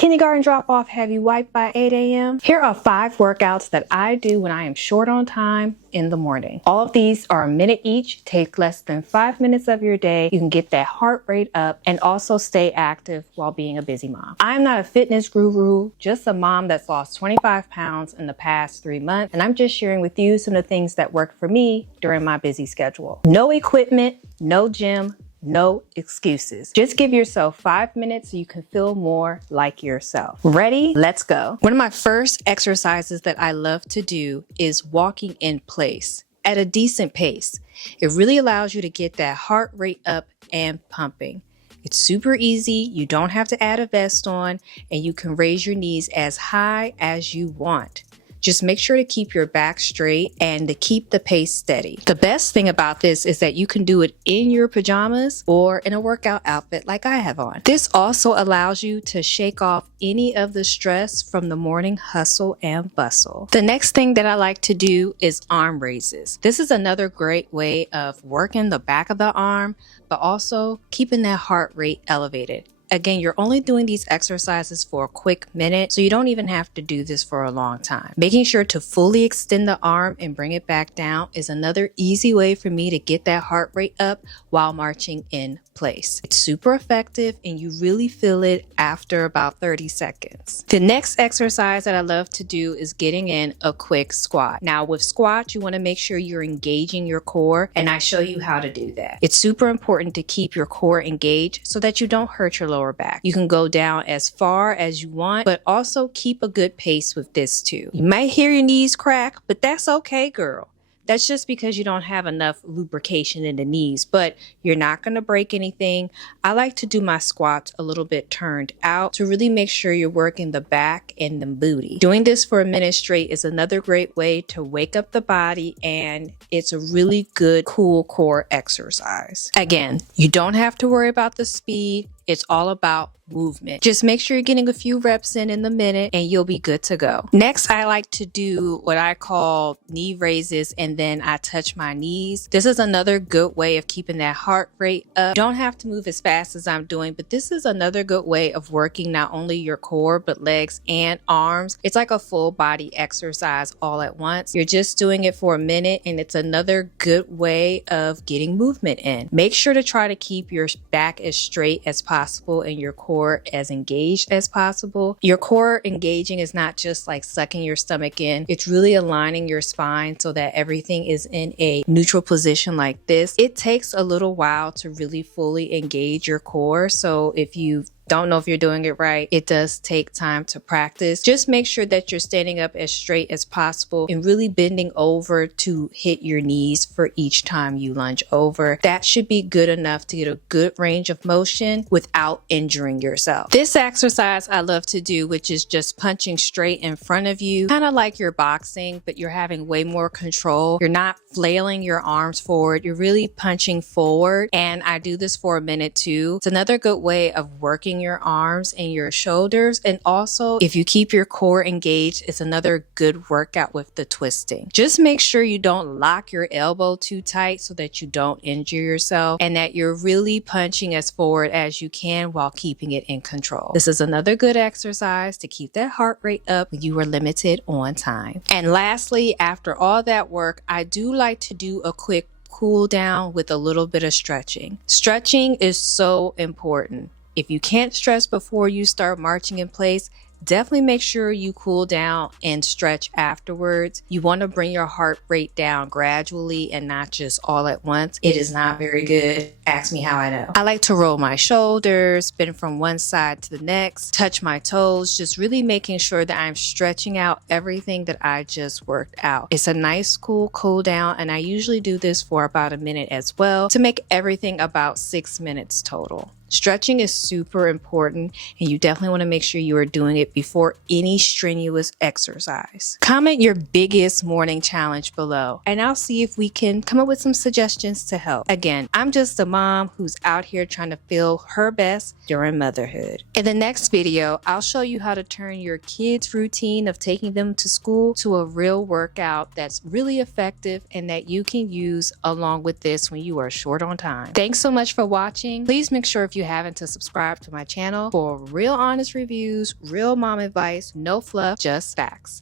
Kindergarten drop-off have you wiped by 8 a.m.? Here are 5 workouts that I do when I am short on time in the morning. All of these are a minute each, take less than 5 minutes of your day. You can get that heart rate up and also stay active while being a busy mom. I'm not a fitness guru, just a mom that's lost 25 pounds in the past 3 months, and I'm just sharing with you some of the things that work for me during my busy schedule. No equipment, no gym, no excuses. Just give yourself 5 minutes so you can feel more like yourself. Ready? Let's go. One of my first exercises that I love to do is walking in place at a decent pace. It really allows you to get that heart rate up and pumping. It's super easy. You don't have to add a vest on, and you can raise your knees as high as you want. Just make sure to keep your back straight and to keep the pace steady. The best thing about this is that you can do it in your pajamas or in a workout outfit like I have on. This also allows you to shake off any of the stress from the morning hustle and bustle. The next thing that I like to do is arm raises. This is another great way of working the back of the arm, but also keeping that heart rate elevated. Again, you're only doing these exercises for a quick minute, so you don't even have to do this for a long time. Making sure to fully extend the arm and bring it back down is another easy way for me to get that heart rate up while marching in place. It's super effective and you really feel it after about 30 seconds. The next exercise that I love to do is getting in a quick squat. Now with squats, you want to make sure you're engaging your core, and I show you how to do that. It's super important to keep your core engaged so that you don't hurt your lower back. You can go down as far as you want, but also keep a good pace with this too. You might hear your knees crack, but that's okay, girl. That's just because you don't have enough lubrication in the knees, but you're not going to break anything. I like to do my squats a little bit turned out to really make sure you're working the back and the booty. Doing this for a minute straight is another great way to wake up the body, and it's a really good, cool core exercise. Again, you don't have to worry about the speed. It's all about movement. Just make sure you're getting a few reps in the minute and you'll be good to go. Next, I like to do what I call knee raises, and then I touch my knees. This is another good way of keeping that heart rate up. You don't have to move as fast as I'm doing, but this is another good way of working not only your core, but legs and arms. It's like a full body exercise all at once. You're just doing it for a minute, and it's another good way of getting movement in. Make sure to try to keep your back as straight as possible and your core as engaged as possible. Your core engaging is not just like sucking your stomach in. It's really aligning your spine so that everything is in a neutral position like this. It takes a little while to really fully engage your core. So if you don't know if you're doing it right, it does take time to practice. Just make sure that you're standing up as straight as possible and really bending over to hit your knees for each time you lunge over. That should be good enough to get a good range of motion without injuring yourself. This exercise I love to do, which is just punching straight in front of you, kind of like you're boxing, but you're having way more control. You're not flailing your arms forward. You're really punching forward. And I do this for a minute too. It's another good way of working your arms and your shoulders, and also if you keep your core engaged, it's another good workout with the twisting. Just make sure you don't lock your elbow too tight so that you don't injure yourself, and that you're really punching as forward as you can while keeping it in control. This is another good exercise to keep that heart rate up when you are limited on time. And lastly, after all that work, I do like to do a quick cool down with a little bit of stretching. Stretching is so important. If you can't stretch before you start marching in place, definitely make sure you cool down and stretch afterwards. You want to bring your heart rate down gradually and not just all at once. It is not very good. Ask me how I know. I like to roll my shoulders, spin from one side to the next, touch my toes, just really making sure that I'm stretching out everything that I just worked out. It's a nice cool down, and I usually do this for about a minute as well to make everything about 6 minutes total. Stretching is super important, and you definitely want to make sure you are doing it before any strenuous exercise. Comment your biggest morning challenge below, and I'll see if we can come up with some suggestions to help. Again, I'm just a mom who's out here trying to feel her best during motherhood. In the next video, I'll show you how to turn your kids' routine of taking them to school to a real workout that's really effective and that you can use along with this when you are short on time. Thanks so much for watching. Please make sure if you you haven't, to subscribe to my channel for real honest reviews, real mom advice, no fluff, just facts.